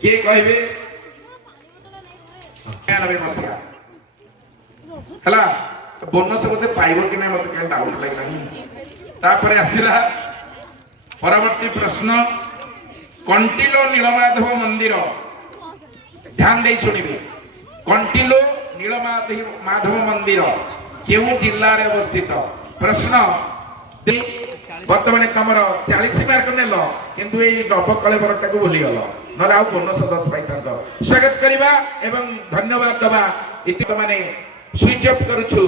किए कहबे 92 मसिया हला बोनस बोते पाइबो कि ना मते काई डाउट लागलानी तापरे आसिला परवर्ती प्रश्न कंटिलो नीलमाधव मंदिर ध्यान दे सुनिबे कंटिलो नीलमाधव मंदिर केउ जिल्ला रे अवस्थित प्रश्न बर्तमान तुम 40 मार्क नेल किंतु ये नव कलेबरटा को भूली गल ना आउ बोनस 10 पाई स्वागत करवा एवं धन्यवाद दबा इति माने स्विच ऑफ करूछु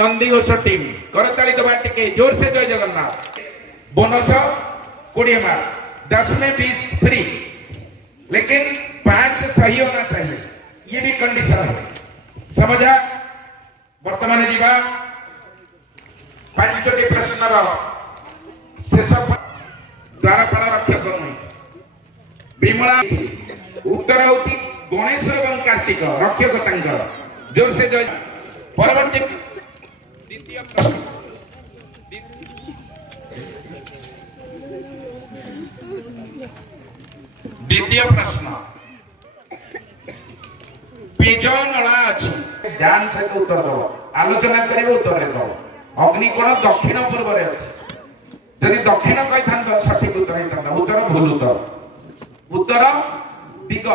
नंदी घोष टीम करताली दबा टिके जोर से जय जगन्नाथ बोनस 20 मार्क 10 में 20 फ्री लेकिन 5 सही होना चाहिए ये भी कंडीशन है समझा वर्तमान जीवा 5टी प्रश्नर शेष द्वारपाल रक्षक विमला उत्तर होती गणेश एवं कार्तिक रक्षक तांकर जोर से जय परवर्ती द्वितीय प्रश्न पेज नला अच्छी ध्यान से उत्तर दो आलोचना करिवे उत्तर दो अग्निकोण दक्षिण पूर्व रे अछि यदि दक्षिण कहि थान सठिक उत्तर उत्तर भूल उत्तर दिग